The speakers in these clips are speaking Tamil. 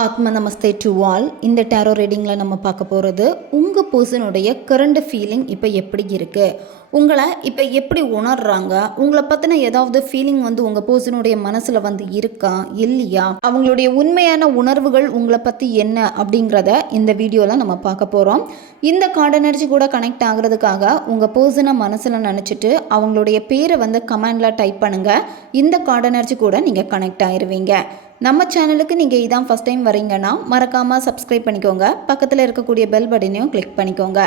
ஆத்ம நமஸ்தே டு ஆல் இந்த டேரோ ரீடிங்கில் நம்ம பார்க்க போகிறது உங்கள் பர்சனுடைய கரண்ட் ஃபீலிங் இப்போ எப்படி இருக்குது உங்களை இப்போ எப்படி உணர்றாங்க? உங்களை பற்றின ஏதாவது ஃபீலிங் வந்து உங்கள் பர்சனுடைய மனசில் வந்து இருக்கா? இல்லையா? அவங்களுடைய உண்மையான உணர்வுகள் உங்களை பற்றி என்ன அப்படிங்கிறத இந்த வீடியோவில் நம்ம பார்க்க போகிறோம் இந்த கார்டு எனர்ஜி கூட கனெக்ட் ஆகிறதுக்காக உங்கள் பர்சனை மனசில் நினச்சிட்டு அவங்களுடைய பேரை வந்து கமெண்டில் டைப் பண்ணுங்கள் இந்த கார்டு எனர்ஜி கூட நீங்கள் கனெக்ட் ஆயிருவீங்க. நம்ம சேனலுக்கு நீங்கள் இதான் ஃபஸ்ட் டைம் வரீங்கன்னா மறக்காமல் சப்ஸ்கிரைப் பண்ணிக்கோங்க. பக்கத்தில் இருக்கக்கூடிய பெல் பட்டனையும் கிளிக் பண்ணிக்கோங்க.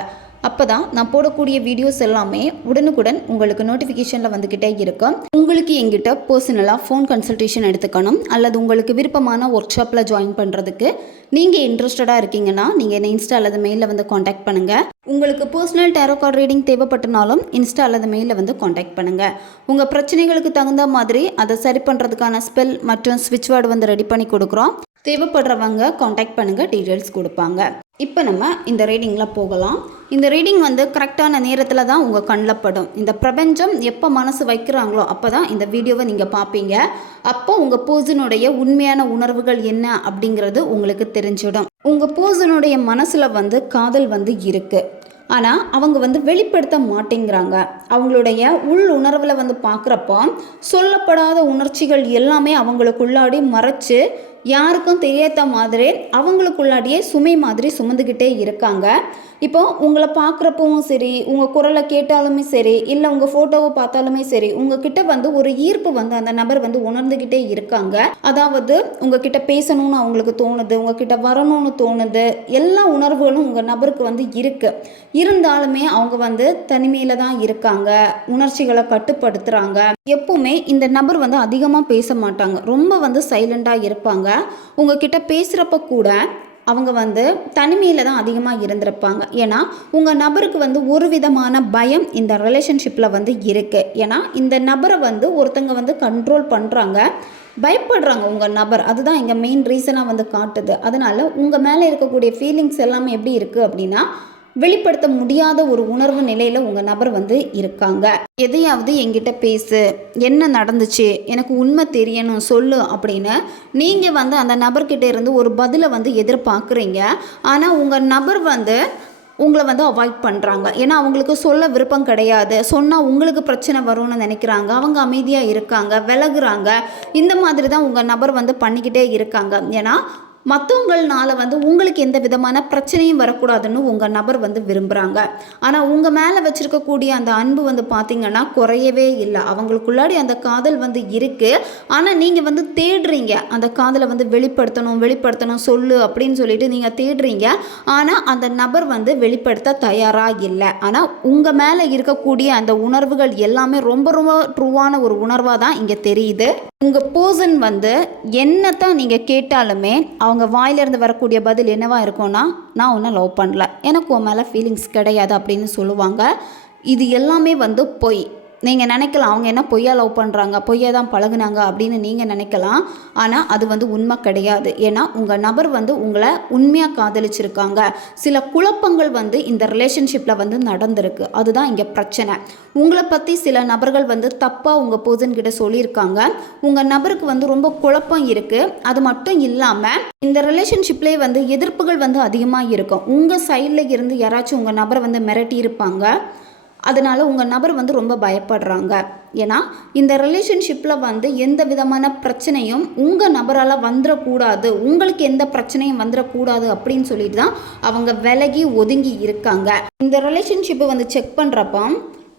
அப்போ தான் நான் போடக்கூடிய வீடியோஸ் எல்லாமே உடனுக்குடன் உங்களுக்கு நோட்டிஃபிகேஷனில் வந்துக்கிட்டே இருக்கும். உங்களுக்கு எங்கிட்ட பர்சனலாக ஃபோன் கன்சல்டேஷன் எடுத்துக்கணும். அல்லது உங்களுக்கு விருப்பமான ஒர்க் ஷாப்பில் ஜாயின் பண்ணுறதுக்கு நீங்கள் இன்ட்ரெஸ்டடாக இருக்கீங்கன்னா நீங்கள் என்ன இன்ஸ்டா அல்லது மெயிலில் வந்து காண்டாக்ட் பண்ணுங்கள் உங்களுக்கு பர்சனல் டேரோ கார்டு ரீடிங் தேவைப்பட்டனாலும் இன்ஸ்டா அல்லது மெயிலில் வந்து காண்டாக்ட் பண்ணுங்கள் உங்கள் பிரச்சனைகளுக்கு தகுந்த மாதிரி அதை சரி பண்ணுறதுக்கான ஸ்பெல் மற்றும் ஸ்விட்ச் வேர்டு வந்து ரெடி பண்ணி கொடுக்குறோம். தேவைப்படுறவங்க காண்டாக்ட் பண்ணுங்கள் டீட்டெயில்ஸ் கொடுப்பாங்க. இப்போ நம்ம இந்த ரீடிங்கில் போகலாம். இந்த ரீடிங் வந்து கரெக்டான நேரத்தில் தான் உங்கள் கண்ணில் படும். இந்த பிரபஞ்சம் எப்போ மனசு வைக்கிறாங்களோ அப்போ தான் இந்த வீடியோவை நீங்கள் பார்ப்பீங்க அப்போ உங்கள் போசனுடைய உண்மையான உணர்வுகள் என்ன அப்படிங்கிறது உங்களுக்கு தெரிஞ்சிடும். உங்கள் போசனுடைய மனசில் வந்து காதல் வந்து இருக்குது ஆனால் அவங்க வந்து வெளிப்படுத்த மாட்டேங்கிறாங்க. அவங்களுடைய உள் உணர்வில் வந்து பார்க்குறப்போ சொல்லப்படாத உணர்ச்சிகள் எல்லாமே அவங்களுக்குள்ளாடி மறைச்சு யாருக்கும் தெரியாத மாதிரி அவங்களுக்குள்ளாடியே சுமை மாதிரி சுமந்துக்கிட்டே இருக்காங்க. இப்போ உங்களை பார்க்குறப்பவும் சரி உங்கள் குரலை கேட்டாலுமே சரி இல்லை உங்கள் ஃபோட்டோவை பார்த்தாலுமே சரி உங்ககிட்ட வந்து ஒரு ஈர்ப்பு வந்து அந்த நபர் வந்து உணர்ந்துக்கிட்டே இருக்காங்க. அதாவது உங்ககிட்ட பேசணும்னு அவங்களுக்கு தோணுது உங்ககிட்ட வரணும்னு தோணுது எல்லா உணர்வுகளும் உங்கள் நபருக்கு வந்து இருக்குது இருந்தாலுமே அவங்க வந்து தனிமையில் தான் இருக்காங்க உணர்ச்சிகளை கட்டுப்படுத்துகிறாங்க எப்பவுமே இந்த நபர் வந்து அதிகமாக பேச மாட்டாங்க ரொம்ப வந்து சைலண்டாக இருப்பாங்க. உங்ககிட்ட பேசுகிறப்ப கூட அவங்க வந்து தனிமையில் தான் அதிகமாக இருந்திருப்பாங்க. ஏன்னா உங்கள் நபருக்கு வந்து ஒரு விதமான பயம் இந்த ரிலேஷன்ஷிப்பில் வந்து இருக்குது ஏன்னா இந்த நபரை வந்து ஒருத்தங்க வந்து கண்ட்ரோல் பண்ணுறாங்க பயப்படுறாங்க உங்கள் நபர். அதுதான் இங்கே மெயின் ரீசனாக வந்து காட்டுது. அதனால் உங்கள் மேலே இருக்கக்கூடிய ஃபீலிங்ஸ் எல்லாமே எப்படி இருக்குது அப்படின்னா வெளிப்படுத்த முடியாத ஒரு உணர்வு நிலையில் உங்கள் நபர் வந்து இருக்காங்க. எதையாவது என்கிட்ட பேசு. என்ன நடந்துச்சு? எனக்கு உண்மை தெரியணும் சொல்லு அப்படின்னு நீங்கள் வந்து அந்த நபர்கிட்ட இருந்து ஒரு பதிலை வந்து எதிர்பார்க்குறீங்க. ஆனால் உங்கள் நபர் வந்து உங்களை வந்து அவாய்ட் பண்ணுறாங்க ஏன்னா அவங்களுக்கு சொல்ல விருப்பம் கிடையாது. சொன்னால் உங்களுக்கு பிரச்சனை வரும்னு நினைக்கிறாங்க. அவங்க அமைதியாக இருக்காங்க விலகுறாங்க. இந்த மாதிரி தான் உங்கள் நபர் வந்து பண்ணிக்கிட்டே இருக்காங்க. ஏன்னா மற்றவங்கள்னால வந்து உங்களுக்கு எந்த விதமான பிரச்சனையும் வரக்கூடாதுன்னு உங்கள் நபர் வந்து விரும்புகிறாங்க ஆனால் உங்கள் மேலே வச்சுருக்கக்கூடிய அந்த அன்பு வந்து பார்த்திங்கன்னா குறையவே இல்லை. அவங்களுக்குள்ளாடி அந்த காதல் வந்து இருக்குது ஆனால் நீங்கள் வந்து தேடுறீங்க. அந்த காதலை வந்து வெளிப்படுத்தணும் வெளிப்படுத்தணும் சொல்லு அப்படின்னு சொல்லிட்டு நீங்கள் தேடுறீங்க. ஆனால் அந்த நபர் வந்து வெளிப்படுத்த தயாராக இல்லை. ஆனால் உங்கள் மேலே இருக்கக்கூடிய அந்த உணர்வுகள் எல்லாமே ரொம்ப ரொம்ப ட்ரூவான ஒரு உணர்வாக தான் இங்கே தெரியுது. உங்கள் பர்சன் வந்து என்னத்தான் நீங்கள் கேட்டாலுமே அவங்க அவங்க வாயிலிருந்து வரக்கூடிய பதில் என்னவாக இருக்கும்னா நான் ஒன்றும் லவ் பண்ணல. எனக்கு உன் மேலே ஃபீலிங்ஸ் கிடையாது அப்படின்னு சொல்லுவாங்க. இது எல்லாமே வந்து பொய். நீங்கள் நினைக்கலாம் அவங்க என்ன பொய்யா லவ் பண்ணுறாங்க பொய்யா தான் பழகுனாங்க அப்படின்னு நீங்கள் நினைக்கலாம். ஆனால் அது வந்து உண்மை கிடையாது. ஏன்னா உங்கள் நபர் வந்து உங்களை உண்மையாக காதலிச்சிருக்காங்க. சில குழப்பங்கள் வந்து இந்த ரிலேஷன்ஷிப்பில் வந்து நடந்திருக்கு. அதுதான் இங்கே பிரச்சனை. உங்களை பற்றி சில நபர்கள் வந்து தப்பாக உங்கள் பர்சன் கிட்ட சொல்லியிருக்காங்க. உங்கள் நபருக்கு வந்து ரொம்ப குழப்பம் இருக்குது அது மட்டும் இல்லாமல் இந்த ரிலேஷன்ஷிப்லேயே வந்து எதிர்ப்புகள் வந்து அதிகமாக இருக்கும். உங்கள் சைடில் இருந்து யாராச்சும் உங்கள் நபரை வந்து மிரட்டி இருப்பாங்க அதனால் உங்கள் நபர் வந்து ரொம்ப பயப்படுறாங்க. ஏன்னா இந்த ரிலேஷன்ஷிப்பில் வந்து எந்த விதமான பிரச்சனையும் உங்கள் நபரால் வந்துடக்கூடாது உங்களுக்கு எந்த பிரச்சனையும் வந்துடக்கூடாது அப்படின்னு சொல்லிட்டு தான் அவங்க விலகி ஒதுங்கி இருக்காங்க. இந்த ரிலேஷன்ஷிப்பை வந்து செக் பண்ணுறப்போ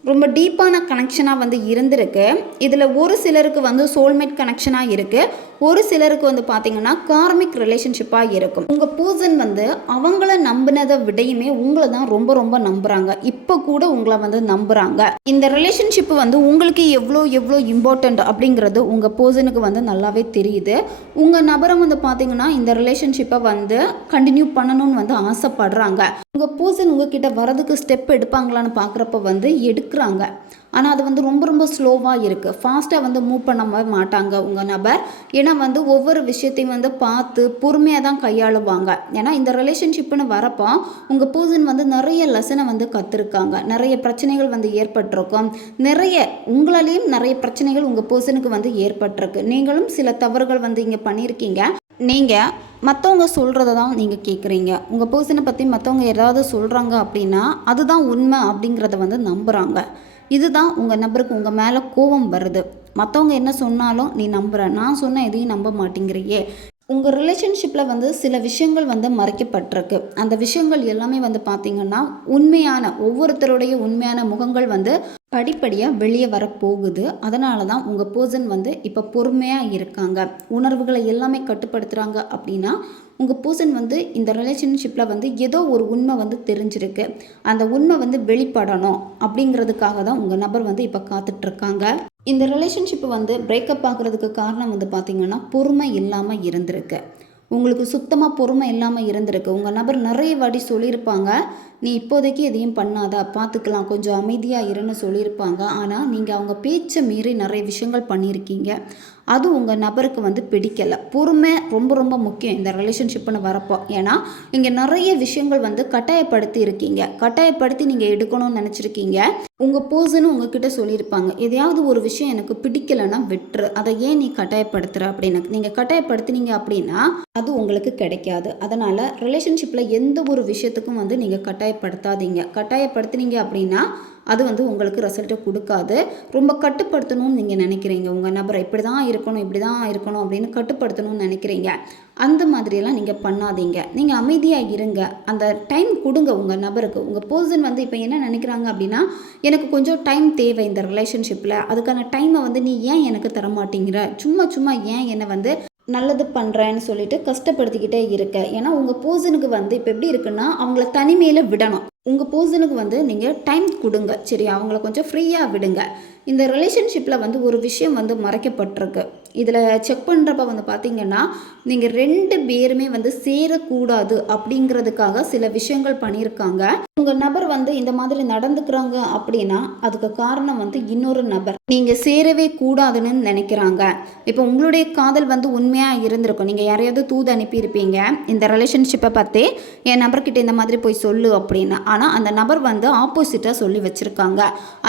ரொம்ப டீப்பான கனெக்ஷனாக வந்து இருந்திருக்கு. இதில் ஒரு சிலருக்கு வந்து சோல்மேட் கனெக்ஷனாக இருக்குது ஒரு சிலருக்கு வந்து பார்த்திங்கன்னா கார்மிக் ரிலேஷன்ஷிப்பாக இருக்கும். உங்கள் பூசன் வந்து அவங்கள நம்பினதை விடையுமே உங்களை தான் ரொம்ப ரொம்ப நம்புகிறாங்க இப்போ கூட உங்களை வந்து நம்புகிறாங்க இந்த ரிலேஷன்ஷிப் வந்து உங்களுக்கு எவ்வளோ எவ்வளோ இம்பார்ட்டண்ட் அப்படிங்கிறது உங்கள் பூசனுக்கு வந்து நல்லாவே தெரியுது. உங்கள் நபரை வந்து பார்த்தீங்கன்னா இந்த ரிலேஷன்ஷிப்பை வந்து கண்டினியூ பண்ணணும்னு வந்து ஆசைப்படுறாங்க. உங்கள் பூசன் உங்ககிட்ட வரதுக்கு ஸ்டெப் எடுப்பாங்களான்னு பார்க்குறப்ப வந்து இருக்கிறாங்க ஆனால் அது வந்து ரொம்ப ரொம்ப ஸ்லோவாக இருக்குது ஃபாஸ்ட்டாக வந்து மூவ் பண்ண மாட்டாங்க உங்கள் நபர். ஏன்னா வந்து ஒவ்வொரு விஷயத்தையும் வந்து பார்த்து பொறுமையாக தான் கையாளுவாங்க. ஏன்னா இந்த ரிலேஷன்ஷிப்னு வரப்போ உங்கள் பர்சன் வந்து நிறைய லெசனை வந்து கற்றுருக்காங்க நிறைய பிரச்சனைகள் வந்து ஏற்பட்டிருக்கும். நிறைய உங்களாலேயும் நிறைய பிரச்சனைகள் உங்கள் பர்சனுக்கு வந்து ஏற்பட்டிருக்கு. நீங்களும் சில தவறுகள் வந்து இங்கே பண்ணியிருக்கீங்க நீங்கள் மற்றவங்க சொல்கிறத தான் நீங்கள் கேட்குறீங்க உங்கள் பர்சனை பற்றி மற்றவங்க ஏதாவது சொல்கிறாங்க அப்படின்னா அதுதான் உண்மை அப்படிங்கிறத வந்து நம்புகிறாங்க இதுதான் உங்கள் நபருக்கு உங்கள் மேலே கோபம் வருது. மற்றவங்க என்ன சொன்னாலும் நீ நம்புற. நான் சொன்ன எதையும் நம்ப மாட்டேங்கிறியே. உங்கள் ரிலேஷன்ஷிப்பில் வந்து சில விஷயங்கள் வந்து மறைக்கப்பட்டிருக்கு. அந்த விஷயங்கள் எல்லாமே வந்து பார்த்திங்கன்னா உண்மையான ஒவ்வொருத்தருடைய உண்மையான முகங்கள் வந்து படிப்படியாக வெளியே வரப்போகுது. அதனால தான் உங்கள் பர்சன் வந்து இப்போ பொறுமையாக இருக்காங்க. உணர்வுகளை எல்லாமே கட்டுப்படுத்துகிறாங்க அப்படின்னா உங்கள் பர்சன் வந்து இந்த ரிலேஷன்ஷிப்பில் வந்து ஏதோ ஒரு உண்மை வந்து தெரிஞ்சிருக்கு. அந்த உண்மை வந்து வெளிப்படணும் அப்படிங்கிறதுக்காக தான் உங்கள் நபர் வந்து இப்போ காத்துட்ருக்காங்க இந்த ரிலேஷன்ஷிப் வந்து பிரேக்கப் ஆகிறதுக்கு காரணம் வந்து பார்த்திங்கன்னா பொறுமை இல்லாமல் இருந்திருக்கு. உங்களுக்கு சுத்தமாக பொறுமை இல்லாமல் இருந்திருக்கு. உங்கள் நபர் நிறைய வாடி சொல்லியிருப்பாங்க நீ இப்போதைக்கு எதையும் பண்ணாத பார்த்துக்கலாம் கொஞ்சம் அமைதியாக இருன்னு சொல்லியிருப்பாங்க. ஆனால் நீங்கள் அவங்க பேச்சை மீறி நிறைய விஷயங்கள் பண்ணியிருக்கீங்க. அது உங்கள் நபருக்கு வந்து பிடிக்கலை. பொறுமை ரொம்ப ரொம்ப முக்கியம் இந்த ரிலேஷன்ஷிப்னு வரப்போ. ஏன்னா இங்கே நிறைய விஷயங்கள் வந்து கட்டாயப்படுத்தி இருக்கீங்க. கட்டாயப்படுத்தி நீங்கள் எடுக்கணும்னு நினச்சிருக்கீங்க. உங்கள் பர்சனும் உங்ககிட்ட சொல்லியிருப்பாங்க. எதையாவது ஒரு விஷயம் எனக்கு பிடிக்கலைன்னா விட்டுரு. அதை ஏன் நீ கட்டாயப்படுத்துகிற அப்படின்னு. நீங்கள் கட்டாயப்படுத்தினீங்க அப்படின்னா அது உங்களுக்கு கிடைக்காது. அதனால் ரிலேஷன்ஷிப்பில் எந்த ஒரு விஷயத்துக்கும் வந்து நீங்கள் கட்டாயப்படுத்தாதீங்க. கட்டாயப்படுத்தினீங்க அப்படின்னா அது வந்து உங்களுக்கு ரிசல்ட்டை கொடுக்காது. ரொம்ப கட்டுப்படுத்தணும்னு நீங்கள் நினைக்கிறீங்க. உங்கள் நபரை இப்படி தான் இருக்கணும் இப்படி தான் இருக்கணும் அப்படின்னு கட்டுப்படுத்தணும்னு நினைக்கிறீங்க. அந்த மாதிரியெல்லாம் நீங்கள் பண்ணாதீங்க. நீங்கள் அமைதியாக இருங்க. அந்த டைம் கொடுங்க உங்கள் நபருக்கு. உங்கள் பர்சன் வந்து இப்போ என்ன நினைக்கிறாங்க அப்படின்னா எனக்கு கொஞ்சம் டைம் தேவை இந்த ரிலேஷன்ஷிப்பில் அதுக்கான டைமை வந்து நீ ஏன் எனக்கு தர மாட்டேங்கிற சும்மா சும்மா ஏன் என்னை வந்து நல்லது பண்ணுறேன்னு சொல்லிட்டு கஷ்டப்படுத்திக்கிட்டே இருக்க. ஏன்னா உங்கள் பர்சனுக்கு வந்து இப்போ எப்படி இருக்குன்னா அவங்கள தனிமையில் விடணும். உங்கள் பர்சனுக்கு வந்து நீங்கள் டைம் கொடுங்க சரி அவங்கள கொஞ்சம் ஃப்ரீயாக விடுங்க. இந்த ரிலேஷன்ஷிப்பில் வந்து ஒரு விஷயம் வந்து மறைக்கப்பட்டிருக்கு. இதில் செக் பண்ணுறப்ப வந்து பார்த்தீங்கன்னா நீங்கள் ரெண்டு பேருமே வந்து சேரக்கூடாது அப்படிங்கிறதுக்காக சில விஷயங்கள் பண்ணியிருக்காங்க. உங்கள் நபர் வந்து இந்த மாதிரி நடந்துக்கிறாங்க அப்படின்னா அதுக்கு காரணம் வந்து இன்னொரு நபர். நீங்கள் சேரவே கூடாதுன்னு நினைக்கிறாங்க. இப்போ உங்களுடைய காதல் வந்து உண்மையாக இருந்திருக்கும். நீங்கள் யாரையாவது தூது அனுப்பியிருப்பீங்க. இந்த ரிலேஷன்ஷிப்பை பற்றி என் நபர்கிட்ட இந்த மாதிரி போய் சொல்லு அப்படின்னு ஆனால் அந்த நபர் வந்து ஆப்போசிட்டாக சொல்லி வச்சுருக்காங்க.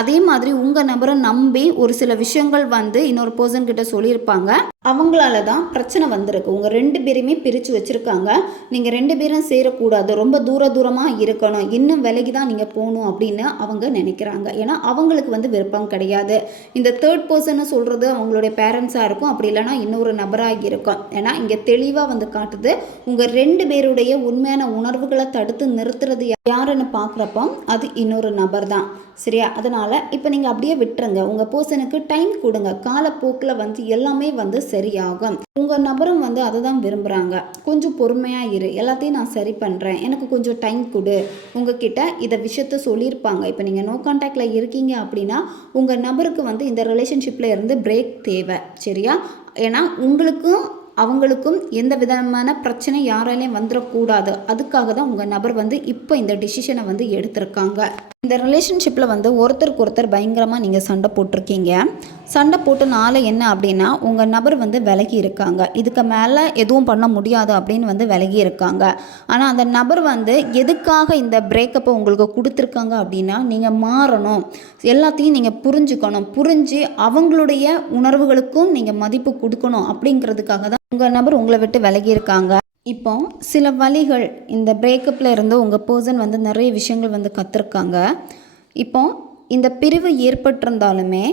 அதே மாதிரி உங்கள் நபரை நம்பி ஒரு சில விஷயங்கள் வந்து இன்னொரு பர்சன் கிட்ட சொல்லியிருப்பாங்க. அவங்களால தான் பிரச்சனை வந்திருக்கு. உங்கள் ரெண்டு பேரையுமே பிரித்து வச்சுருக்காங்க. நீங்கள் ரெண்டு பேரும் சேரக்கூடாது. ரொம்ப தூர தூரமாக இருக்கணும். இன்னும் விலைக்கு தான் நீங்கள் போகணும் அப்படின்னு அவங்க நினைக்கிறாங்க. ஏன்னா அவங்களுக்கு வந்து விருப்பம் கிடையாது. இந்த தேர்ட் பர்சன் சொல்கிறது அவங்களுடைய பேரண்ட்ஸாக இருக்கும். அப்படி இல்லைன்னா இன்னொரு நபராக இருக்கும். ஏன்னா இங்கே தெளிவாக வந்து காட்டுது உங்கள் ரெண்டு பேருடைய உண்மையான உணர்வுகளை தடுத்து நிறுத்துறது யாருன்னு பார்க்குறப்போ அது இன்னொரு நபர் தான் சரியா? அதனால் இப்போ நீங்கள் அப்படியே விட்டுருங்க. உங்கள் பர்சனுக்கு டைம் கொடுங்க. காலப்போக்கில் வந்து எல்லாமே வந்து சரியாகும். உங்கள் நபரும் வந்து அதை தான் விரும்புகிறாங்க கொஞ்சம் பொறுமையாக இரு. எல்லாத்தையும் நான் சரி பண்ணுறேன் எனக்கு கொஞ்சம் டைம் கொடு. உங்ககிட்ட இதை விஷயத்த சொல்லியிருப்பாங்க. இப்போ நீங்கள் நோ கான்டாக்டில் இருக்கீங்க அப்படின்னா உங்கள் நபருக்கு வந்து இந்த ரிலேஷன்ஷிப்பில் இருந்து பிரேக் தேவை. சரியா? ஏன்னா உங்களுக்கும் அவங்களுக்கும் எந்த விதமான பிரச்சனை யாராலையும் வந்துடக்கூடாது அதுக்காக தான் உங்கள் நபர் வந்து இப்போ இந்த டிசிஷனை வந்து எடுத்திருக்காங்க. இந்த ரிலேஷன்ஷிப்பில் வந்து ஒருத்தருக்கு ஒருத்தர் பயங்கரமாக நீங்கள் சண்டை போட்டிருக்கீங்க. சண்டை போட்டனால என்ன அப்படின்னா உங்கள் நபர் வந்து விலகி இருக்காங்க. இதுக்கு மேலே எதுவும் பண்ண முடியாது அப்படின்னு வந்து விலகி இருக்காங்க. ஆனால் அந்த நபர் வந்து எதுக்காக இந்த பிரேக்கப்பை உங்களுக்கு கொடுத்துருக்காங்க அப்படின்னா நீங்கள் மாறணும். எல்லாத்தையும் நீங்கள் புரிஞ்சுக்கணும். புரிஞ்சு அவங்களுடைய உணர்வுகளுக்கும் நீங்கள் மதிப்பு கொடுக்கணும் அப்படிங்கிறதுக்காக தான் உங்கள் நபர் உங்களை விட்டு விலகி இருக்காங்க. இப்போ சில வழிகள் இந்த பிரேக்கப்பில் இருந்து உங்கள் பர்சன் வந்து நிறைய விஷயங்கள் வந்து கற்றுருக்காங்க இப்போ இந்த பிரிவு ஏற்பட்டிருந்தாலுமே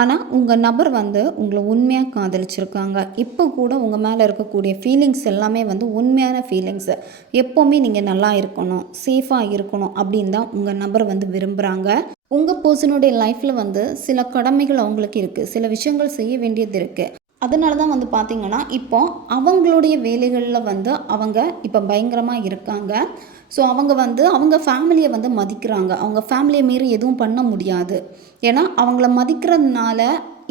ஆனால் உங்கள் நபர் வந்து உங்களை உண்மையாக காதலிச்சிருக்காங்க. இப்போ கூட உங்கள் மேலே இருக்கக்கூடிய ஃபீலிங்ஸ் எல்லாமே வந்து உண்மையான ஃபீலிங்ஸு எப்போவுமே நீங்கள் நல்லா இருக்கணும் சேஃபாக இருக்கணும் அப்படின்னு தான் உங்கள் நபர் வந்து விரும்புகிறாங்க உங்கள் பர்சனுடைய லைஃப்பில் வந்து சில கடமைகள் அவங்களுக்கு இருக்குது சில விஷயங்கள் செய்ய வேண்டியது இருக்குது அதனால தான் வந்து பார்த்திங்கன்னா இப்போ அவங்களுடைய வேலைகளில் வந்து அவங்க இப்போ பயங்கரமாக இருக்காங்க. ஸோ அவங்க வந்து அவங்க ஃபேமிலியை வந்து மதிக்கிறாங்க. அவங்க ஃபேமிலியை மீறி எதுவும் பண்ண முடியாது. ஏன்னா அவங்கள மதிக்கிறதுனால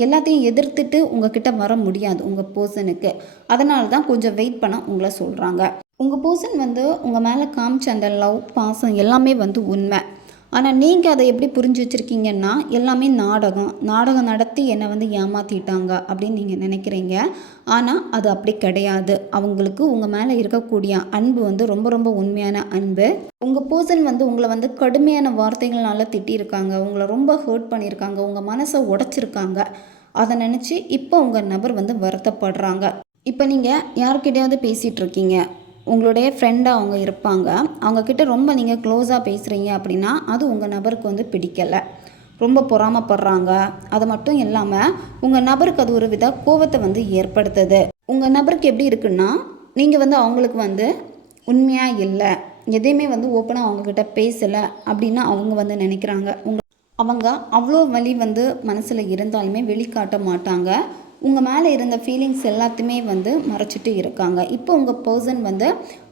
எல்லாத்தையும் எதிர்த்துட்டு உங்ககிட்ட வர முடியாது உங்கள் பர்சனுக்கு அதனால தான் கொஞ்சம் வெயிட் பண்ண உங்களை சொல்கிறாங்க உங்கள் பர்சன் வந்து உங்கள் மேலே காமிச்ச அந்த லவ் பாசம் எல்லாமே வந்து உண்மை. ஆனால் நீங்கள் அதை எப்படி புரிஞ்சு வச்சுருக்கீங்கன்னா எல்லாமே நாடகம். நாடகம் நடத்தி என்னை வந்து ஏமாற்றிட்டாங்க அப்படின்னு நீங்கள் நினைக்கிறீங்க. ஆனால் அது அப்படி கிடையாது. அவங்களுக்கு உங்கள் மேலே இருக்கக்கூடிய அன்பு வந்து ரொம்ப ரொம்ப உண்மையான அன்பு. உங்கள் பர்சன் வந்து உங்களை வந்து கடுமையான வார்த்தைகள்னால திட்டியிருக்காங்க. உங்களை ரொம்ப ஹர்ட் பண்ணியிருக்காங்க. உங்கள் மனசை உடச்சிருக்காங்க. அதை நினச்சி இப்போ உங்கள் நபர் வந்து வருத்தப்படுறாங்க. இப்போ நீங்கள் யார்கிட்டயாவது பேசிகிட்டு இருக்கீங்க. உங்களுடைய ஃப்ரெண்டாக அவங்க இருப்பாங்க. அவங்கக்கிட்ட ரொம்ப நீங்கள் க்ளோஸாக பேசுகிறீங்க அப்படின்னா அது உங்கள் நபருக்கு வந்து பிடிக்கலை. ரொம்ப பொறாமப்படுறாங்க. அது மட்டும் இல்லாமல் உங்கள் நபருக்கு அது ஒரு வித கோவத்தை வந்து ஏற்படுத்துது. உங்கள் நபருக்கு எப்படி இருக்குன்னா நீங்கள் வந்து அவங்களுக்கு வந்து உண்மையாக இல்லை எதையுமே வந்து ஓப்பனாக அவங்கக்கிட்ட பேசலை அப்படின்னு அவங்க வந்து நினைக்கிறாங்க. உங்க அவங்க அவ்வளோ வலி வந்து மனசில் இருந்தாலுமே வெளிக்காட்ட மாட்டாங்க. உங்கள் மேலே இருந்த ஃபீலிங்ஸ் எல்லாத்தையுமே வந்து மறைச்சிட்டு இருக்காங்க. இப்போ உங்கள் பர்சன் வந்து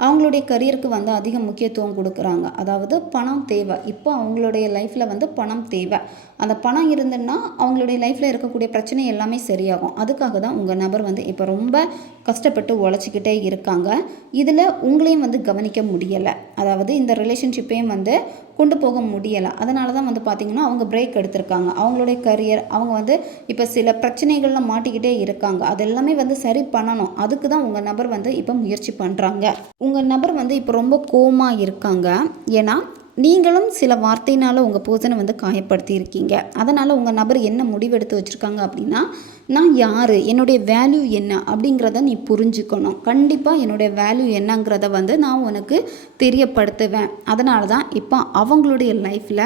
அவங்களுடைய கரியருக்கு வந்து அதிக முக்கியத்துவம் கொடுக்குறாங்க. அதாவது பணம் தேவை. இப்போ அவங்களுடைய லைஃப்பில் வந்து பணம் தேவை. அந்த பணம் இருந்துன்னா அவங்களுடைய லைஃப்பில் இருக்கக்கூடிய பிரச்சனை எல்லாமே சரியாகும். அதுக்காக தான் உங்கள் நபர் வந்து இப்போ ரொம்ப கஷ்டப்பட்டு உழைச்சிக்கிட்டே இருக்காங்க. இதில் உங்களையும் வந்து கவனிக்க முடியலை. அதாவது இந்த ரிலேஷன்ஷிப்பையும் வந்து கொண்டு போக முடியலை. அதனால தான் வந்து பார்த்திங்கன்னா அவங்க பிரேக் எடுத்திருக்காங்க. அவங்களுடைய கரியர் அவங்க வந்து இப்போ சில பிரச்சனைகளில் மாட்டிக்கிட்டே இருக்காங்க. அது எல்லாமே வந்து சரி பண்ணணும். அதுக்கு தான் உங்கள் நபர் வந்து இப்போ முயற்சி பண்ணுறாங்க உங்கள் நபர் வந்து இப்போ ரொம்ப கோமாக இருக்காங்க. ஏன்னா நீங்களும் சில வார்த்தையினால் உங்கள் பர்சனை வந்து காயப்படுத்தியிருக்கீங்க. அதனால் உங்கள் நபர் என்ன முடிவெடுத்து வச்சுருக்காங்க அப்படின்னா நான் யார்? என்னுடைய வேல்யூ என்ன? அப்படிங்கிறத நீ புரிஞ்சுக்கணும். கண்டிப்பாக என்னுடைய வேல்யூ என்னங்கிறத வந்து நான் உனக்கு தெரியப்படுத்துவேன். அதனால தான் இப்போ அவங்களுடைய லைஃப்பில்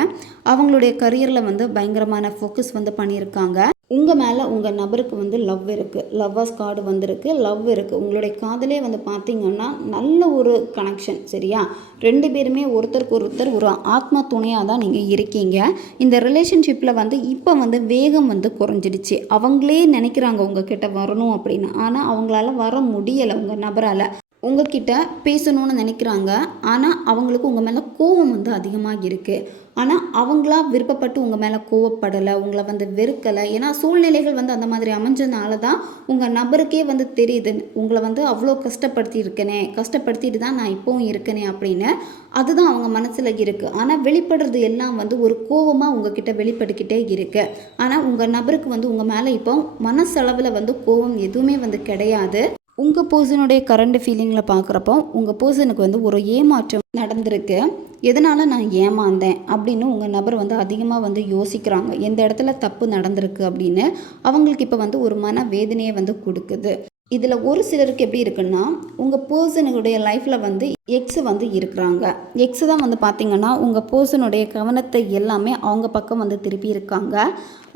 அவங்களுடைய கரியரில் வந்து பயங்கரமான ஃபோக்கஸ் வந்து பண்ணியிருக்காங்க. உங்கள் மேலே உங்கள் நபருக்கு வந்து லவ் இருக்குது லவ்வர்ஸ் கார்டு வந்திருக்கு. லவ் இருக்குது உங்களுடைய காதலே வந்து பார்த்திங்கன்னா நல்ல ஒரு கனெக்ஷன் சரியா? ரெண்டு பேருமே ஒருத்தருக்கு ஒருத்தர் ஒரு ஆத்மா துணையாக தான் நீங்கள் இருக்கீங்க. இந்த ரிலேஷன்ஷிப்பில் வந்து இப்போ வந்து வேகம் வந்து குறைஞ்சிடுச்சு. அவங்களே நினைக்கிறாங்க உங்ககிட்ட வரணும் அப்படின்னு. ஆனால் அவங்களால வர முடியலை உங்கள் நபரால். உங்ககிட்ட பேசணும்னு நினைக்கிறாங்க. ஆனால் அவங்களுக்கு உங்கள் மேலே கோபம் வந்து அதிகமாக இருக்குது ஆனால் அவங்களா விருப்பப்பட்டு உங்கள் மேலே கோவப்படலை உங்களை வந்து வெறுக்கலை. ஏன்னா சூழ்நிலைகள் வந்து அந்த மாதிரி அமைஞ்சனால தான் உங்கள் நபருக்கே வந்து தெரியுது. உங்களை வந்து அவ்வளோ கஷ்டப்படுத்தி இருக்கனே கஷ்டப்படுத்திட்டு தான் நான் இப்போவும் இருக்கனே அப்படின்னு. அதுதான் அவங்க மனசில் இருக்குது ஆனால் வெளிப்படுறது எல்லாம் வந்து ஒரு கோவமாக உங்ககிட்ட வெளிப்படுத்திக்கிட்டே இருக்குது ஆனால் உங்கள் நபருக்கு வந்து உங்கள் மேலே இப்போ மனசளவில் வந்து கோவம் எதுவுமே வந்து கிடையாது. உங்கள் பர்சனுடைய கரண்ட் ஃபீலிங்கில் பார்க்குறப்போ உங்கள் பர்சனுக்கு வந்து ஒரு ஏமாற்றம் நடந்திருக்கு. எதனால் நான் ஏமாந்தேன்? அப்படின்னு உங்கள் நபர் வந்து அதிகமாக வந்து யோசிக்கிறாங்க. எந்த இடத்துல தப்பு நடந்திருக்கு அப்படின்னு அவங்களுக்கு இப்போ வந்து ஒரு மன வேதனையை வந்து கொடுக்குது. இதில் ஒரு சிலருக்கு எப்படி இருக்குன்னா உங்கள் பர்சனுடைய லைஃப்பில் வந்து எக்ஸ் வந்து இருக்கிறாங்க. எக்ஸ் தான் வந்து பார்த்திங்கன்னா உங்கள் பர்சனுடைய கவனத்தை எல்லாமே அவங்க பக்கம் வந்து திருப்பி இருக்காங்க.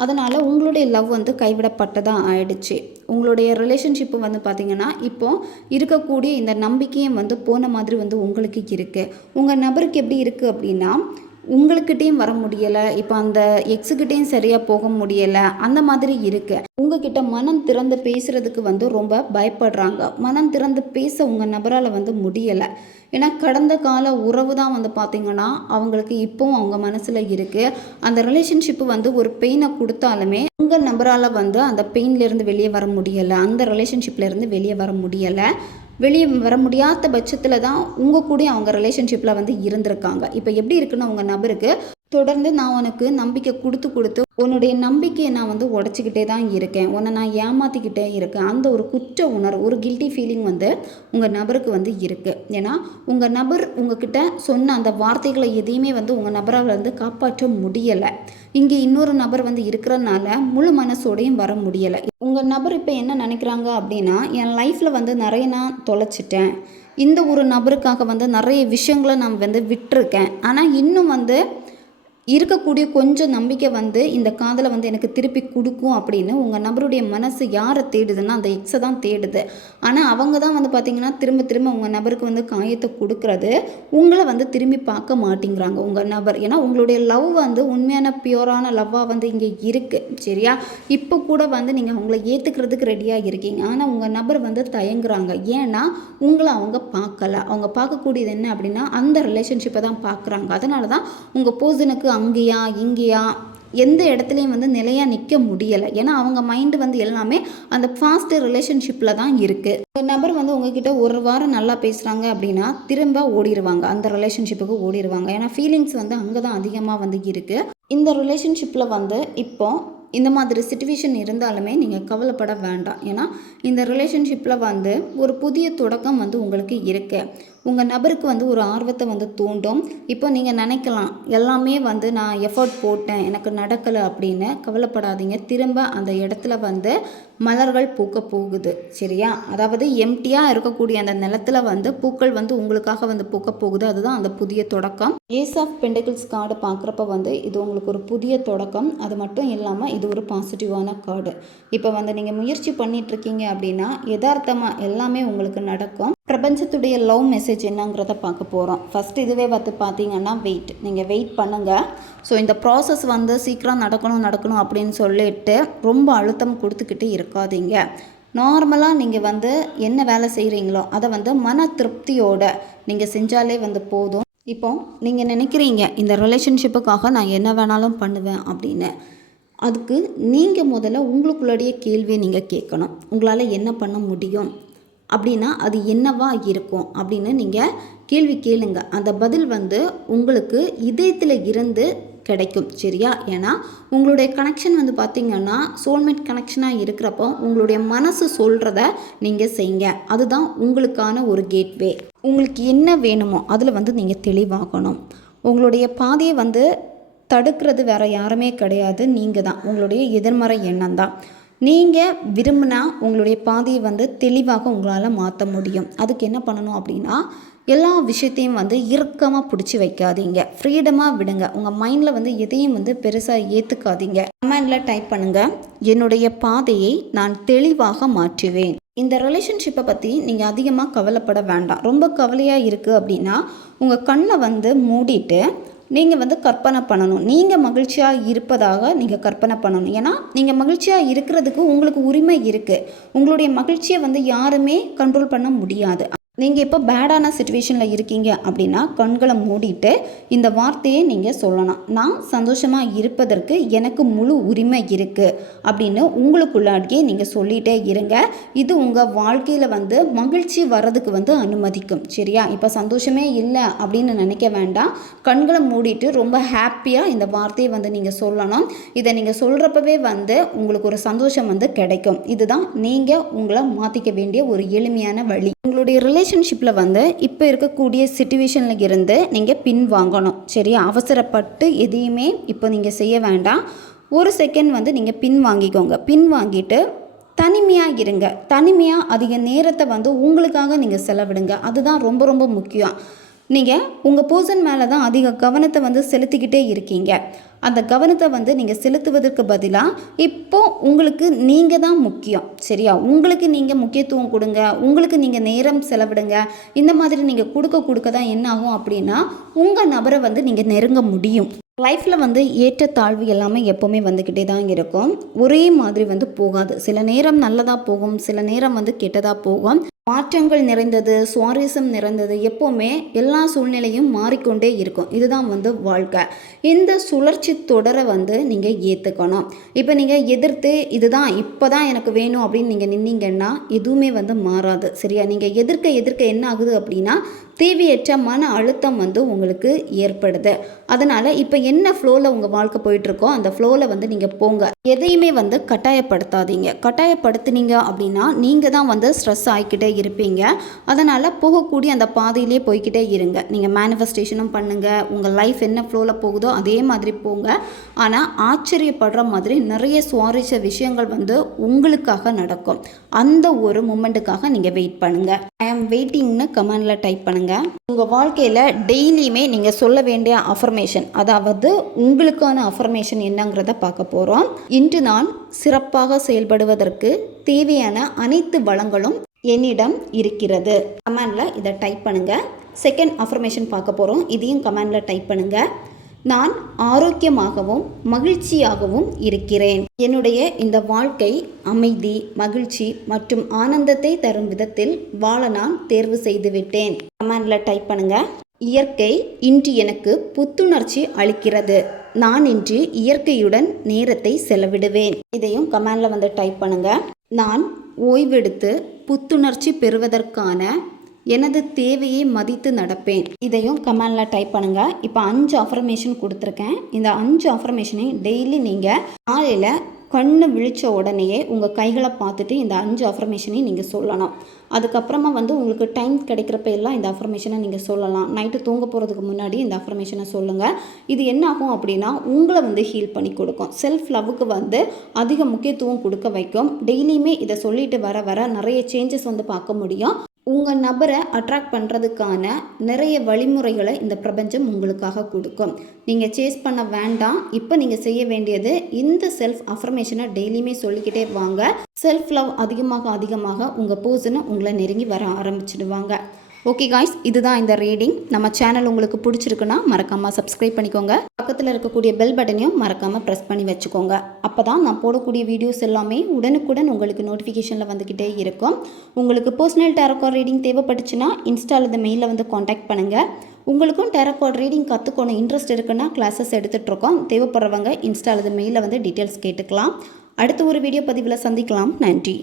அதனால் உங்களுடைய லவ் வந்து கைவிடப்பட்டதாக ஆயிடுச்சு. உங்களுடைய ரிலேஷன்ஷிப்பு வந்து பார்த்திங்கன்னா இப்போ இருக்கக்கூடிய இந்த நம்பிக்கையும் வந்து போன மாதிரி வந்து உங்களுக்கு இருக்குது உங்கள் நபருக்கு எப்படி இருக்குது அப்படின்னா உங்களுக்கிட்டேயும் வர முடியலை. இப்போ அந்த எக்ஸுக்கிட்டேயும் சரியாக போக முடியலை. அந்த மாதிரி இருக்குது உங்ககிட்ட மனம் திறந்து பேசுகிறதுக்கு வந்து ரொம்ப பயப்படுறாங்க. மனம் திறந்து பேச உங்கள் நபரால் வந்து முடியலை. ஏன்னா கடந்த கால உறவு தான் வந்து பார்த்திங்கன்னா அவங்களுக்கு இப்போவும் அவங்க மனசில் இருக்குது அந்த ரிலேஷன்ஷிப்பு வந்து ஒரு பெயினை கொடுத்தாலுமே உங்கள் நபரால் வந்து அந்த பெயின்லேருந்து வெளியே வர முடியலை. அந்த ரிலேஷன்ஷிப்லேருந்து வெளியே வர முடியலை. வெளியே வர முடியாத பட்சத்தில் தான் உங்கள் கூட அவங்க ரிலேஷன்ஷிப்பில் வந்து இருந்திருக்காங்க. இப்போ எப்படி இருக்குன்னு உங்கள் நபருக்கு தொடர்ந்து நான் உனக்கு நம்பிக்கை கொடுத்து கொடுத்து உன்னுடைய நம்பிக்கையை நான் வந்து உடச்சிக்கிட்டே தான் இருக்கேன். உன்னை நான் ஏமாற்றிக்கிட்டே இருக்கேன். அந்த ஒரு குற்ற உணர்வு ஒரு கில்ட்டி ஃபீலிங் வந்து உங்கள் நபருக்கு வந்து இருக்குது ஏன்னா உங்கள் நபர் உங்ககிட்ட சொன்ன அந்த வார்த்தைகளை எதையுமே வந்து உங்கள் நபரால் வந்து காப்பாற்ற முடியலை. இங்கே இன்னொரு நபர் வந்து இருக்கிறனால முழு மனசோடையும் வர முடியலை. உங்கள் நபர் இப்போ என்ன நினைக்கிறாங்க அப்படின்னா என் லைஃப்பில் வந்து நிறைய நான் தொலைச்சிட்டேன். இந்த ஒரு நபருக்காக வந்து நிறைய விஷயங்களை நான் வந்து விட்டுருக்கேன். ஆனால் இன்னும் வந்து இருக்கக்கூடிய கொஞ்சம் நம்பிக்கை வந்து இந்த காதலை வந்து எனக்கு திருப்பி கொடுக்கும் அப்படின்னு உங்கள் நபருடைய மனசு யாரை தேடுதுன்னா அந்த எக்ஸை தான் தேடுது. ஆனால் அவங்க தான் வந்து பார்த்திங்கன்னா திரும்ப திரும்ப உங்கள் நபருக்கு வந்து காயத்தை கொடுக்குறது. உங்களை வந்து திரும்பி பார்க்க மாட்டேங்கிறாங்க உங்கள் நபர். ஏன்னா உங்களுடைய லவ் வந்து உண்மையான பியூரான லவ்வாக வந்து இங்கே இருக்குது சரியா? இப்போ கூட வந்து நீங்கள் அவங்கள ஏற்றுக்கிறதுக்கு ரெடியாக இருக்கீங்க. ஆனால் உங்கள் நபர் வந்து தயங்குறாங்க. ஏன்னா உங்களை அவங்க பார்க்கல. அவங்க பார்க்கக்கூடியது என்ன அப்படின்னா அந்த ரிலேஷன்ஷிப்பை தான் பார்க்குறாங்க. அதனால தான் உங்கள் பர்சனுக்கு அங்கேயா இங்கேயா எந்த இடத்துலையும் வந்து நிலையாக நிற்க முடியலை. ஏன்னா அவங்க மைண்டு வந்து எல்லாமே அந்த ஃபாஸ்ட் ரிலேஷன்ஷிப்பில் தான் இருக்குது ஒரு நபர் வந்து உங்ககிட்ட ஒரு வாரம் நல்லா பேசுகிறாங்க அப்படின்னா திரும்ப ஓடிடுவாங்க அந்த ரிலேஷன்ஷிப்புக்கு ஓடிடுவாங்க ஏன்னா ஃபீலிங்ஸ் வந்து அங்கே தான் அதிகமாக வந்து இருக்குது இந்த ரிலேஷன்ஷிப்பில் வந்து இப்போ இந்த மாதிரி சுச்சுவேஷன் இருந்தாலுமே நீங்கள் கவலைப்பட வேண்டாம். ஏன்னா இந்த ரிலேஷன்ஷிப்பில் வந்து ஒரு புதிய தொடக்கம் வந்து உங்களுக்கு இருக்குது உங்கள் நபருக்கு வந்து ஒரு ஆர்வத்தை வந்து தூண்டும். இப்போ நீங்கள் நினைக்கலாம் எல்லாமே வந்து நான் எஃபர்ட் போட்டேன் எனக்கு நடக்கலை அப்படின்னு கவலைப்படாதீங்க. திரும்ப அந்த இடத்துல வந்து மலர்கள் பூக்க போகுது சரியா? அதாவது எம்டியாக இருக்கக்கூடிய அந்த நிலத்துல வந்து பூக்கள் வந்து உங்களுக்காக வந்து பூக்க போகுது. அதுதான் அந்த புதிய தொடக்கம். ஏஸ் ஆஃப் பெண்டகிள்ஸ் கார்டு பார்க்குறப்ப வந்து இது உங்களுக்கு ஒரு புதிய தொடக்கம். அது மட்டும் இல்லாமல் இது ஒரு பாசிட்டிவான கார்டு இப்போ வந்து நீங்கள் முயற்சி பண்ணிட்டு இருக்கீங்க அப்படின்னா யதார்த்தமாக எல்லாமே உங்களுக்கு நடக்கும். பிரபஞ்சத்துடைய லவ் மெசேஜ் என்னங்கிறத பார்க்க போகிறோம் ஃபஸ்ட் இதுவே பார்த்து பார்த்தீங்கன்னா வெயிட் நீங்கள் வெயிட் பண்ணுங்கள் ஸோ இந்த ப்ராசஸ் வந்து சீக்கிரம் நடக்கணும் நடக்கணும் அப்படின்னு சொல்லிட்டு ரொம்ப அழுத்தம் கொடுத்துக்கிட்டு இருக்காதீங்க. நார்மலாக நீங்கள் வந்து என்ன வேலை செய்கிறீங்களோ அதை வந்து மன திருப்தியோடு நீங்கள் செஞ்சாலே வந்து போதும். இப்போ நீங்கள் நினைக்கிறீங்க இந்த ரிலேஷன்ஷிப்புக்காக நான் என்ன வேணாலும் பண்ணுவேன் அப்படின்னு. அதுக்கு நீங்கள் முதல்ல உங்களுக்குள்ளடைய கேள்வியை நீங்கள் கேட்கணும். உங்களால் என்ன பண்ண முடியும்? அப்படின்னா அது என்னவா இருக்கும்? அப்படின்னு நீங்கள் கேள்வி கேளுங்க. அந்த பதில் வந்து உங்களுக்கு இதயத்தில் இருந்து கிடைக்கும் சரியா? ஏன்னா உங்களுடைய கனெக்ஷன் வந்து பார்த்திங்கன்னா சோல்மேட் கனெக்ஷனாக இருக்கிறப்போ உங்களுடைய மனசு சொல்கிறத நீங்கள் செய்யுங்க. அதுதான் உங்களுக்கான ஒரு கேட்வே உங்களுக்கு என்ன வேணுமோ அதில் வந்து நீங்கள் தெளிவாகணும். உங்களுடைய பாதையை வந்து தடுக்கிறது வேறு யாருமே கிடையாது. நீங்கள் தான் உங்களுடைய எதிர்மறை எண்ணம் தான் நீங்கள் விரும்பினா உங்களுடைய பாதையை வந்து தெளிவாக உங்களால் மாற்ற முடியும். அதுக்கு என்ன பண்ணணும் அப்படின்னா எல்லா விஷயத்தையும் வந்து இறுக்கமாக பிடிச்சி வைக்காதீங்க. ஃப்ரீடமாக விடுங்க. உங்கள் மைண்டில் வந்து எதையும் வந்து பெருசாக ஏற்றுக்காதீங்க கமெண்டில் டைப் பண்ணுங்கள் என்னுடைய பாதையை நான் தெளிவாக மாற்றுவேன். இந்த ரிலேஷன்ஷிப்பை பற்றி நீங்கள் அதிகமாக கவலைப்பட வேண்டாம். ரொம்ப கவலையாக இருக்குது அப்படின்னா உங்கள் கண்ணை வந்து மூடிட்டு நீங்கள் வந்து கற்பனை பண்ணணும். நீங்கள் மகிழ்ச்சியாக இருப்பதாக நீங்கள் கற்பனை பண்ணணும். ஏன்னா நீங்கள் மகிழ்ச்சியாக இருக்கிறதுக்கு உங்களுக்கு உரிமை இருக்குது உங்களுடைய மகிழ்ச்சியை வந்து யாருமே கண்ட்ரோல் பண்ண முடியாது. நீங்கள் இப்போ பேடான சுச்சுவேஷனில் இருக்கீங்க அப்படின்னா கண்களை மூடிட்டு இந்த வார்த்தையை நீங்கள் சொல்லலாம். நான் சந்தோஷமாக இருப்பதற்கு எனக்கு முழு உரிமை இருக்குது அப்படின்னு உங்களுக்குள்ளாடியே நீங்கள் சொல்லிகிட்டே இருங்க. இது உங்கள் வாழ்க்கையில் வந்து மகிழ்ச்சி வர்றதுக்கு வந்து அனுமதிக்கும். சரியா? இப்போ சந்தோஷமே இல்லை அப்படின்னு நினைக்க வேண்டாம். கண்களை மூடிட்டு ரொம்ப ஹாப்பியாக இந்த வார்த்தையை வந்து நீங்கள் சொல்லணும். இதை நீங்கள் சொல்கிறப்பவே வந்து உங்களுக்கு ஒரு சந்தோஷம் வந்து கிடைக்கும். இதுதான் நீங்கள் உங்களை மாற்றிக்க வேண்டிய ஒரு எளிமையான வழி. உங்களுடைய ரிலேஷன்ஷிப்பில் வந்து இப்போ இருக்கக்கூடிய சுச்சுவேஷனில் இருந்து நீங்கள் பின் வாங்கணும். சரியா? அவசரப்பட்டு எதையுமே இப்போ நீங்கள் செய்ய வேண்டாம். ஒரு செகண்ட் வந்து நீங்கள் பின் வாங்கிக்கோங்க. பின் வாங்கிட்டு தனிமையாக இருங்க. தனிமையாக அதிக நேரத்தை வந்து உங்களுக்காக நீங்கள் செலவிடுங்க. அதுதான் ரொம்ப ரொம்ப முக்கியம். நீங்கள் உங்கள் பர்சன் மேலே தான் அதிக கவனத்தை வந்து செலுத்திக்கிட்டே இருக்கீங்க. அந்த கவனத்தை வந்து நீங்கள் செலுத்துவதற்கு பதிலாக இப்போ உங்களுக்கு நீங்கள் தான் முக்கியம். சரியா? உங்களுக்கு நீங்கள் முக்கியத்துவம் கொடுங்க. உங்களுக்கு நீங்கள் நேரம் செலவிடுங்க. இந்த மாதிரி நீங்கள் கொடுக்க கொடுக்க தான் என்ன ஆகும் அப்படின்னா உங்கள் நபரை வந்து நீங்கள் நெருங்க முடியும். லைஃப்பில் வந்து ஏற்றத்தாழ்வு எல்லாமே எப்போவுமே வந்துக்கிட்டே தான் இருக்கும். ஒரே மாதிரி வந்து போகாது. சில நேரம் நல்லதாக போகும். சில நேரம் வந்து கெட்டதாக போகும். மாற்றங்கள் நிறைந்தது சுவாரஸ்யம் நிறைந்தது எப்போவுமே எல்லா சூழ்நிலையும் மாறிக்கொண்டே இருக்கும். இதுதான் வந்து வாழ்க்கை. இந்த சுழற்சி தொடரை வந்து நீங்கள் ஏற்றுக்கணும் இப்போ நீங்கள் எதிர்த்து இதுதான் இப்போ தான் எனக்கு வேணும் அப்படின்னு நீங்கள் நின்னீங்கன்னா எதுவுமே வந்து மாறாது. சரியா? நீங்கள் எதிர்க்க எதிர்க்க என்ன ஆகுது அப்படின்னா தேவையற்ற மன அழுத்தம் வந்து உங்களுக்கு ஏற்படுது. அதனால் இப்போ என்ன ஃப்ளோவில் உங்கள் வாழ்க்கை போயிட்டுருக்கோ அந்த ஃப்ளோவில் வந்து நீங்கள் போங்க. எதையுமே வந்து கட்டாயப்படுத்தாதீங்க. கட்டாயப்படுத்துனீங்க அப்படின்னா நீங்கள் தான் வந்து ஸ்ட்ரெஸ் ஆகிக்கிட்டே இருப்பீங்க. அதனால் போகக்கூடிய அந்த பாதையிலே போய்க்கிட்டே இருங்க. நீங்கள் மேனிஃபெஸ்டேஷனும் பண்ணுங்கள் உங்கள் லைஃப் என்ன ஃப்ளோவில் போகுதோ அதே மாதிரி போங்க. ஆனால் ஆச்சரியப்படுற மாதிரி நிறைய சுவாரஸ்ய விஷயங்கள் வந்து உங்களுக்காக நடக்கும். அந்த ஒரு மூமெண்ட்டுக்காக நீங்கள் வெயிட் பண்ணுங்கள் ஐ ஆம் வெயிட்டிங்னு கமெண்டில் டைப் பண்ணுங்கள் உங்கள் வாழ்க்கையில் டெய்லியுமே நீங்கள் சொல்ல வேண்டிய அஃபர்மேஷன் அதாவது உங்களுக்கான அஃபர்மேஷன் என்னங்கிறத பார்க்க போகிறோம் இன்று நான் சிறப்பாக செயல்படுவதற்கு தேவையான அனைத்து வளங்களும் என்னிடம் இருக்கிறது. கமெண்டில் இதை டைப் பண்ணுங்கள் செகண்ட் அஃபர்மேஷன் பார்க்க போகிறோம் இதையும் கமெண்டில் டைப் பண்ணுங்கள் நான் ஆரோக்கியமாகவும் மகிழ்ச்சியாகவும் இருக்கிறேன். என்னுடைய இந்த வாழ்க்கை அமைதி மகிழ்ச்சி மற்றும் ஆனந்தத்தை தரும் விதத்தில் வாழ நான் தேர்வு செய்துவிட்டேன் கமெண்டில் டைப் பண்ணுங்க. இயற்கை இன்று எனக்கு புத்துணர்ச்சி அளிக்கிறது. நான் இன்று இயற்கையுடன் நேரத்தை செலவிடுவேன். இதையும் கமெண்டில் வந்து டைப் பண்ணுங்க. நான் ஓய்வெடுத்து புத்துணர்ச்சி பெறுவதற்கான எனது தேவையை மதித்து நடப்பேன். இதையும் கமெண்டில் டைப் பண்ணுங்கள் இப்போ அஞ்சு அஃபர்மேஷன் கொடுத்துருக்கேன். இந்த அஞ்சு அஃபர்மேஷனை டெய்லி நீங்கள் காலையில் கண்ணு விழிச்ச உடனேயே உங்கள் கைகளை பார்த்துட்டு இந்த அஞ்சு அஃபர்மேஷனையும் நீங்கள் சொல்லலாம். அதுக்கப்புறமா வந்து உங்களுக்கு டைம் கிடைக்கிறப்ப எல்லாம் இந்த அஃபர்மேஷனை நீங்கள் சொல்லலாம். நைட்டு தூங்க போகிறதுக்கு முன்னாடி இந்த அஃபர்மேஷனை சொல்லுங்கள் இது என்ன ஆகும் அப்படின்னா உங்களை வந்து ஹீல் பண்ணி கொடுக்கும். செல்ஃப் லவ்வுக்கு வந்து அதிக முக்கியத்துவம் கொடுக்க வைக்கும். டெய்லியுமே இதை சொல்லிட்டு வர வர நிறைய சேஞ்சஸ் வந்து பார்க்க முடியும். உங்கள் நபரை அட்ராக்ட் பண்ணுறதுக்கான நிறைய வழிமுறைகளை இந்த பிரபஞ்சம் உங்களுக்காக கொடுக்கும். நீங்கள் சேஸ் பண்ண வேண்டாம். இப்போ நீங்கள் செய்ய வேண்டியது இந்த செல்ஃப் அஃபர்மேஷனை டெய்லியுமே சொல்லிக்கிட்டே வாங்க. செல்ஃப் லவ் அதிகமாக அதிகமாக உங்கள் பர்சனை உங்களை நெருங்கி வர ஆரம்பிச்சிடுவாங்க. ஓகே காய்ஸ் இதுதான் இந்த ரீடிங் நம்ம சேனல் உங்களுக்கு பிடிச்சிருக்குன்னா மறக்காமல் சப்ஸ்கிரைப் பண்ணிக்கோங்க. பக்கத்தில் இருக்கக்கூடிய பெல் பட்டனையும் மறக்காமல் ப்ரெஸ் பண்ணி வச்சுக்கோங்க. அப்போ தான் நான் போடக்கூடிய வீடியோஸ் எல்லாமே உடனுக்குடன் உங்களுக்கு நோட்டிஃபிகேஷனில் வந்துக்கிட்டே இருக்கும். உங்களுக்கு பர்சனல் டேரக்கோ ரீடிங் தேவைப்பட்டுச்சுன்னா இன்ஸ்டாவில் இந்த மெயிலில் வந்து காண்டாக்ட் பண்ணுங்கள் உங்களுக்கும் டேரக்கோட் ரீடிங் கற்றுக்கணும் இன்ட்ரெஸ்ட் இருக்குன்னா கிளாஸஸ் எடுத்துகிட்ருக்கோம் தேவைப்படுறவங்க இன்ஸ்டாவில் இந்த மெயிலில் வந்து டீட்டெயில்ஸ் கேட்டுக்கலாம். அடுத்த ஒரு வீடியோ பதிவில் சந்திக்கலாம். நன்றி.